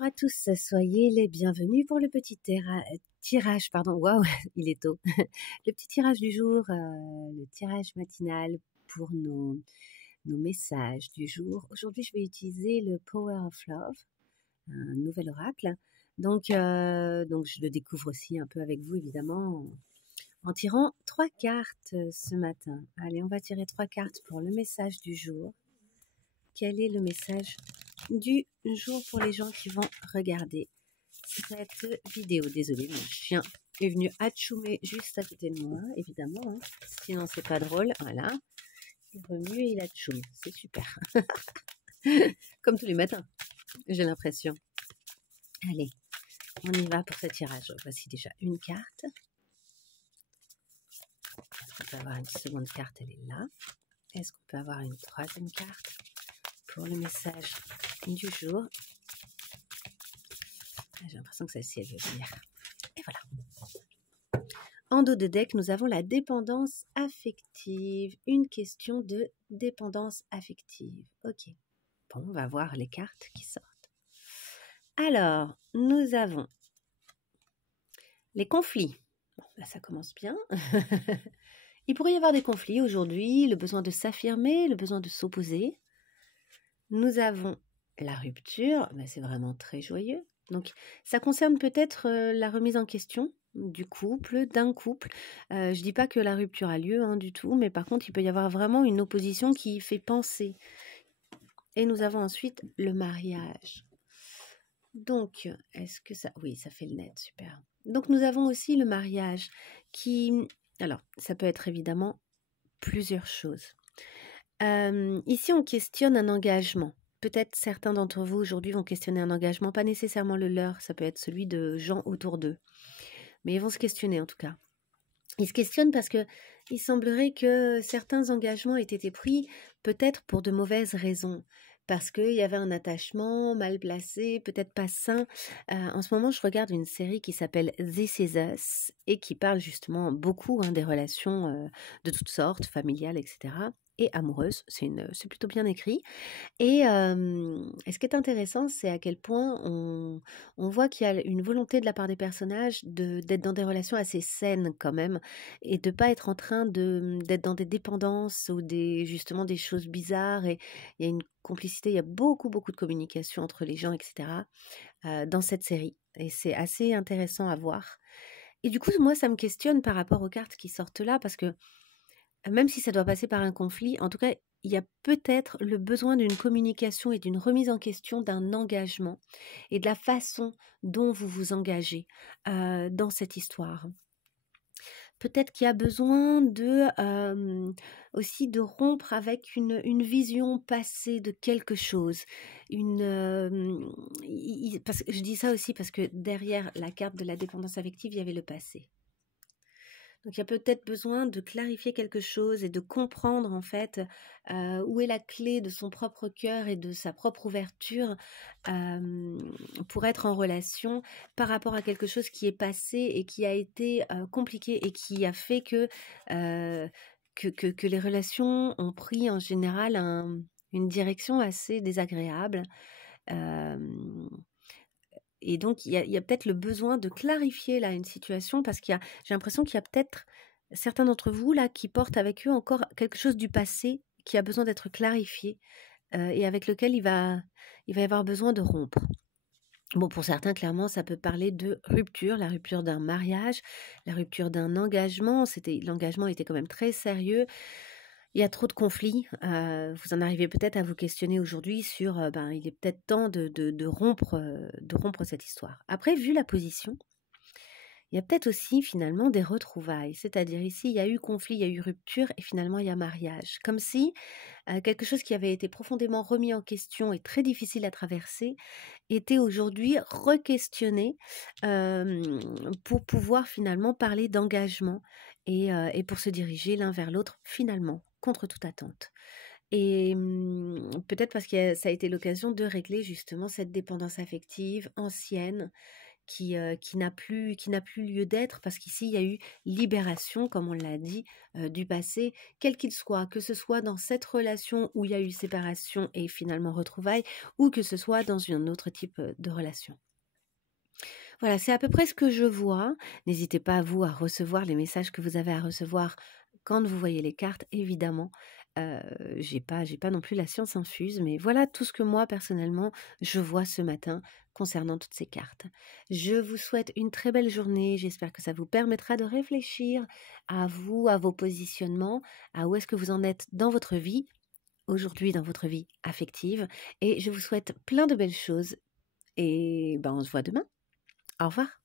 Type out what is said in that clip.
Bonjour à tous, soyez les bienvenus pour le petit tirage, pardon, waouh, il est tôt. Le petit tirage du jour, le tirage matinal pour nos messages du jour. Aujourd'hui, je vais utiliser le Power of Love, un nouvel oracle. Donc je le découvre aussi un peu avec vous, évidemment, en tirant 3 cartes ce matin. Allez, on va tirer 3 cartes pour le message du jour. Quel est le message du jour pour les gens qui vont regarder cette vidéo? Désolée, mon chien est venu atchoumer juste à côté de moi, évidemment, hein. Sinon c'est pas drôle. Voilà, il remue et il atchoume, c'est super. Comme tous les matins, j'ai l'impression. Allez, on y va pour ce tirage. Voici déjà une carte. Est-ce qu'on peut avoir une seconde carte? Elle est là. Est-ce qu'on peut avoir une troisième carte pour le message du jour? J'ai l'impression que celle-ci, elle veut venir. Et voilà. En dos de deck, nous avons la dépendance affective. Une question de dépendance affective. Ok. Bon, on va voir les cartes qui sortent. Alors, nous avons les conflits. Bon, là, ça commence bien. Il pourrait y avoir des conflits aujourd'hui, le besoin de s'affirmer, le besoin de s'opposer. Nous avons la rupture, mais c'est vraiment très joyeux. Donc, ça concerne peut-être la remise en question du couple, d'un couple. Je ne dis pas que la rupture a lieu du tout, mais par contre, il peut y avoir vraiment une opposition qui fait penser. Et nous avons ensuite le mariage. Donc, est-ce que ça... Oui, ça fait le net, super. Donc, nous avons aussi le mariage qui... Alors, ça peut être évidemment plusieurs choses. Ici, on questionne un engagement. Peut-être certains d'entre vous aujourd'hui vont questionner un engagement, pas nécessairement le leur, ça peut être celui de gens autour d'eux. Mais ils vont se questionner en tout cas. Ils se questionnent parce que il semblerait que certains engagements aient été pris peut-être pour de mauvaises raisons. Parce qu'il y avait un attachement mal placé, peut-être pas sain. En ce moment, je regarde une série qui s'appelle This Is Us et qui parle justement beaucoup des relations de toutes sortes, familiales, etc. et amoureuses. C'est plutôt bien écrit. Et ce qui est intéressant, c'est à quel point on voit qu'il y a une volonté de la part des personnages d'être dans des relations assez saines quand même et de ne pas être en train d'être dans des dépendances ou justement des choses bizarres. Et il y a une complicité, il y a beaucoup de communication entre les gens, etc. Dans cette série. Et c'est assez intéressant à voir. Et du coup, moi, ça me questionne par rapport aux cartes qui sortent là parce que même si ça doit passer par un conflit, en tout cas, il y a peut-être le besoin d'une communication et d'une remise en question d'un engagement et de la façon dont vous vous engagez dans cette histoire. Peut-être qu'il y a besoin aussi de rompre avec une vision passée de quelque chose. Parce que je dis ça aussi parce que derrière la carte de la dépendance affective, il y avait le passé. Donc, il y a peut-être besoin de clarifier quelque chose et de comprendre en fait où est la clé de son propre cœur et de sa propre ouverture pour être en relation par rapport à quelque chose qui est passé et qui a été compliqué et qui a fait que les relations ont pris en général une direction assez désagréable. Et donc, il y a peut-être le besoin de clarifier là une situation parce j'ai l'impression qu'il y a peut-être certains d'entre vous là qui portent avec eux encore quelque chose du passé qui a besoin d'être clarifié et avec lequel il va y avoir besoin de rompre. Bon, pour certains, clairement, ça peut parler de rupture, la rupture d'un mariage, la rupture d'un engagement. L'engagement était quand même très sérieux. Il y a trop de conflits. Vous en arrivez peut-être à vous questionner aujourd'hui sur il est peut-être temps de rompre cette histoire. Après, vu la position, il y a peut-être aussi finalement des retrouvailles. C'est-à-dire ici, il y a eu conflit, il y a eu rupture et finalement il y a mariage. Comme si quelque chose qui avait été profondément remis en question et très difficile à traverser était aujourd'hui re-questionné pour pouvoir finalement parler d'engagement et pour se diriger l'un vers l'autre finalement contre toute attente. Et peut-être parce que ça a été l'occasion de régler justement cette dépendance affective ancienne qui n'a plus lieu d'être, parce qu'ici, il y a eu libération, comme on l'a dit, du passé, quel qu'il soit, que ce soit dans cette relation où il y a eu séparation et finalement retrouvailles, ou que ce soit dans un autre type de relation. Voilà, c'est à peu près ce que je vois. N'hésitez pas, vous, à recevoir les messages que vous avez à recevoir quand vous voyez les cartes, évidemment. J'ai pas non plus la science infuse, mais voilà tout ce que moi, personnellement, je vois ce matin concernant toutes ces cartes. Je vous souhaite une très belle journée. J'espère que ça vous permettra de réfléchir à vous, à vos positionnements, à où est-ce que vous en êtes dans votre vie, aujourd'hui dans votre vie affective. Et je vous souhaite plein de belles choses. Et ben, on se voit demain. Au revoir.